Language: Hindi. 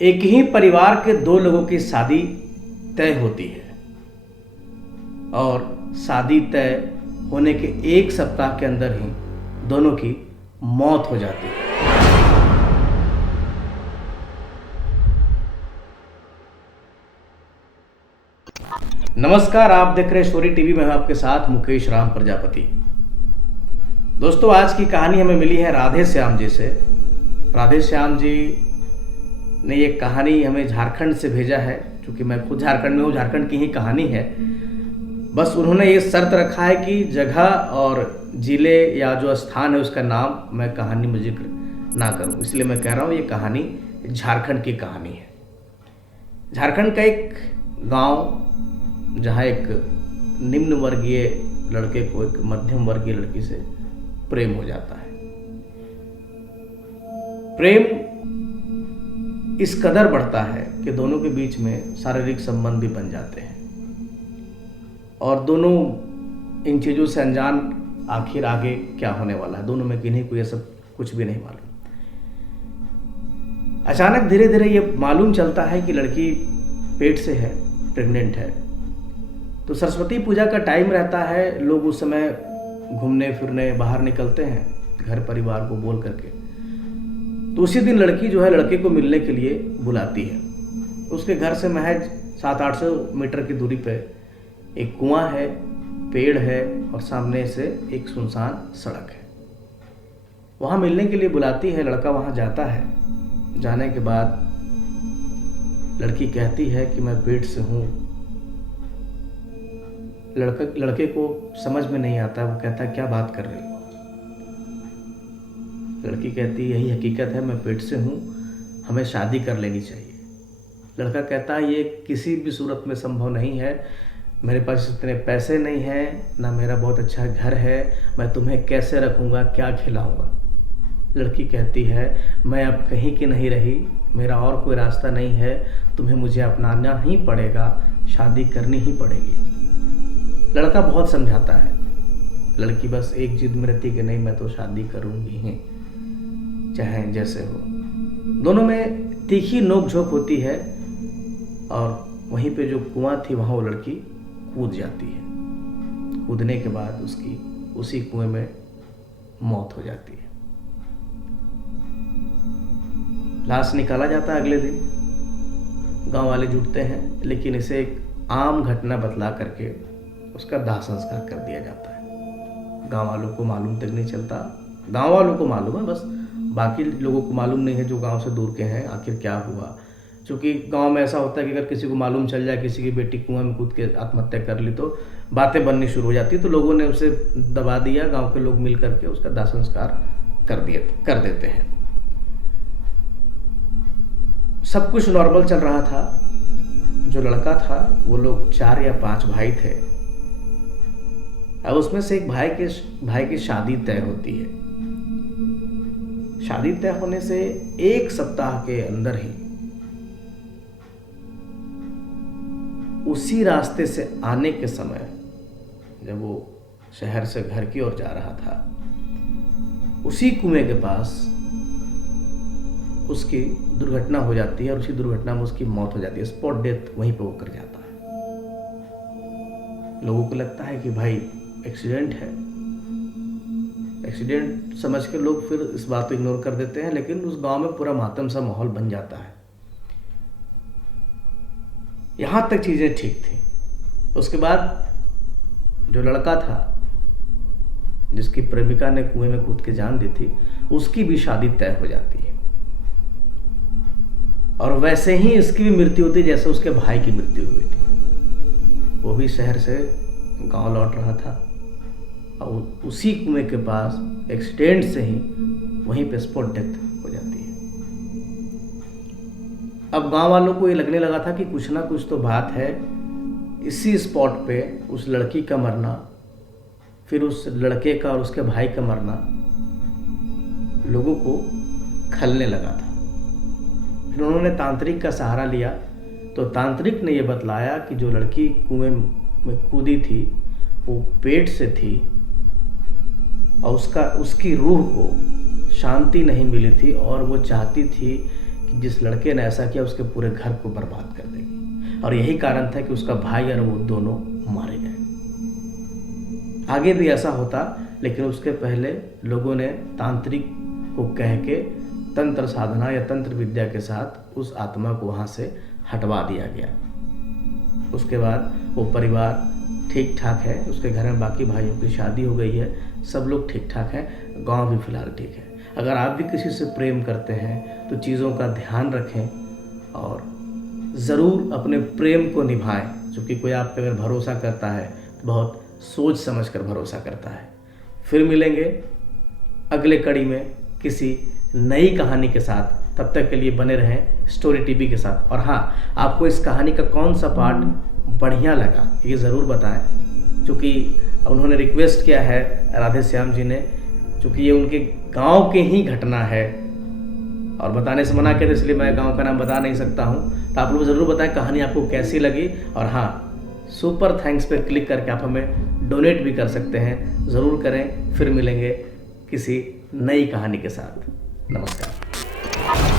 एक ही परिवार के दो लोगों की शादी तय होती है और शादी तय होने के एक सप्ताह के अंदर ही दोनों की मौत हो जाती है। नमस्कार, आप देख रहे स्टोरी टीवी में। आपके साथ मुकेश राम प्रजापति। दोस्तों, आज की कहानी हमें मिली है राधे श्याम जी से। राधे श्याम जी ने ये कहानी हमें झारखंड से भेजा है। क्योंकि मैं खुद झारखंड में हूँ, झारखंड की ही कहानी है। बस उन्होंने ये शर्त रखा है कि जगह और जिले या जो स्थान है उसका नाम मैं कहानी में जिक्र ना करूँ, इसलिए मैं कह रहा हूँ ये कहानी झारखंड की कहानी है। झारखंड का एक गांव जहाँ एक निम्न वर्गीय लड़के को एक मध्यम वर्गीय लड़की से प्रेम हो जाता है। प्रेम इस कदर बढ़ता है कि दोनों के बीच में शारीरिक संबंध भी बन जाते हैं और दोनों इन चीज़ों से अनजान आखिर आगे क्या होने वाला है, दोनों में किन्हीं को ये सब कुछ भी नहीं मालूम। अचानक धीरे धीरे ये मालूम चलता है कि लड़की पेट से है, प्रेग्नेंट है। तो सरस्वती पूजा का टाइम रहता है, लोग उस समय घूमने फिरने बाहर निकलते हैं घर परिवार को बोल करके। तो उसी दिन लड़की जो है लड़के को मिलने के लिए बुलाती है। उसके घर से महज 700-800 मीटर की दूरी पे एक कुआं है, पेड़ है और सामने से एक सुनसान सड़क है। वहाँ मिलने के लिए बुलाती है। लड़का वहाँ जाता है। जाने के बाद लड़की कहती है कि मैं पेट से हूँ। लड़के को समझ में नहीं आता। वो कहता है क्या बात कर रही हो? लड़की कहती है यही हकीकत है, मैं पेट से हूँ, हमें शादी कर लेनी चाहिए। लड़का कहता है ये किसी भी सूरत में संभव नहीं है, मेरे पास इतने पैसे नहीं हैं, ना मेरा बहुत अच्छा घर है, मैं तुम्हें कैसे रखूँगा, क्या खिलाऊँगा। लड़की कहती है मैं अब कहीं की नहीं रही, मेरा और कोई रास्ता नहीं है, तुम्हें मुझे अपनाना ही पड़ेगा, शादी करनी ही पड़ेगी। लड़का बहुत समझाता है। लड़की बस एक जिद में रहती कि नहीं, मैं तो शादी करूँगी ही, चाहे जैसे हो। दोनों में तीखी नोकझोंक होती है और वहीं पे जो कुआं थी वहाँ वो लड़की कूद जाती है। कूदने के बाद उसकी उसी कुएं में मौत हो जाती है। लाश निकाला जाता है। अगले दिन गांव वाले जुटते हैं, लेकिन इसे एक आम घटना बतला करके उसका दाह संस्कार कर दिया जाता है। गांव वालों को मालूम तक नहीं चलता। गांव वालों को मालूम है, बस बाकी लोगों को मालूम नहीं है जो गांव से दूर के हैं आखिर क्या हुआ। क्योंकि गांव में ऐसा होता है कि अगर किसी को मालूम चल जाए किसी की बेटी कुआं में कूद के आत्महत्या कर ली तो बातें बननी शुरू हो जाती है। तो लोगों ने उसे दबा दिया। गांव के लोग मिल करके उसका दाह संस्कार कर देते हैं। सब कुछ नॉर्मल चल रहा था। जो लड़का था वो लोग 4 या 5 भाई थे। अब उसमें से एक भाई की शादी तय होती है। शादी तय होने से एक सप्ताह के अंदर ही उसी रास्ते से आने के समय जब वो शहर से घर की ओर जा रहा था, उसी कुएं के पास उसकी दुर्घटना हो जाती है और उसी दुर्घटना में उसकी मौत हो जाती है। स्पॉट डेथ वहीं पे वो कर जाता है। लोगों को लगता है कि भाई एक्सीडेंट है। एक्सीडेंट समझ के लोग फिर इस बात को इग्नोर कर देते हैं, लेकिन उस गांव में पूरा मातम सा माहौल बन जाता है। यहां तक चीजें ठीक थी। उसके बाद जो लड़का था जिसकी प्रेमिका ने कुएं में कूद के जान दी थी, उसकी भी शादी तय हो जाती है और वैसे ही इसकी भी मृत्यु होती जैसे उसके भाई की मृत्यु हुई थी। वो भी शहर से गांव लौट रहा था और उसी कुएं के पास एक्सीडेंट से ही वहीं पे स्पॉट डेथ हो जाती है। अब गांव वालों को ये लगने लगा था कि कुछ ना कुछ तो बात है। इसी स्पॉट पे उस लड़की का मरना, फिर उस लड़के का और उसके भाई का मरना लोगों को खलने लगा था। फिर उन्होंने तांत्रिक का सहारा लिया। तो तांत्रिक ने यह बतलाया कि जो लड़की कुएं में कूदी थी वो पेट से थी और उसकी रूह को शांति नहीं मिली थी और वो चाहती थी कि जिस लड़के ने ऐसा किया उसके पूरे घर को बर्बाद कर देगी, और यही कारण था कि उसका भाई और वो दोनों मारे गए। आगे भी ऐसा होता, लेकिन उसके पहले लोगों ने तांत्रिक को कह के तंत्र साधना या तंत्र विद्या के साथ उस आत्मा को वहाँ से हटवा दिया गया। उसके बाद वो परिवार ठीक ठाक है, उसके घर में बाकी भाइयों की शादी हो गई है, सब लोग ठीक ठाक हैं, गांव भी फिलहाल ठीक है। अगर आप भी किसी से प्रेम करते हैं तो चीज़ों का ध्यान रखें और ज़रूर अपने प्रेम को निभाएं, क्योंकि कोई आप पे अगर भरोसा करता है तो बहुत सोच समझ कर भरोसा करता है। फिर मिलेंगे अगले कड़ी में किसी नई कहानी के साथ। तब तक के लिए बने रहें स्टोरी टीवी के साथ। और हाँ, आपको इस कहानी का कौन सा पार्ट बढ़िया लगा ये ज़रूर बताएं, क्योंकि उन्होंने रिक्वेस्ट किया है राधे श्याम जी ने, क्योंकि ये उनके गांव के ही घटना है और बताने से मना किया था, इसलिए मैं गांव का नाम बता नहीं सकता हूं। तो आप लोग ज़रूर बताएं कहानी आपको कैसी लगी। और हाँ, सुपर थैंक्स पे क्लिक करके आप हमें डोनेट भी कर सकते हैं, ज़रूर करें। फिर मिलेंगे किसी नई कहानी के साथ। नमस्कार।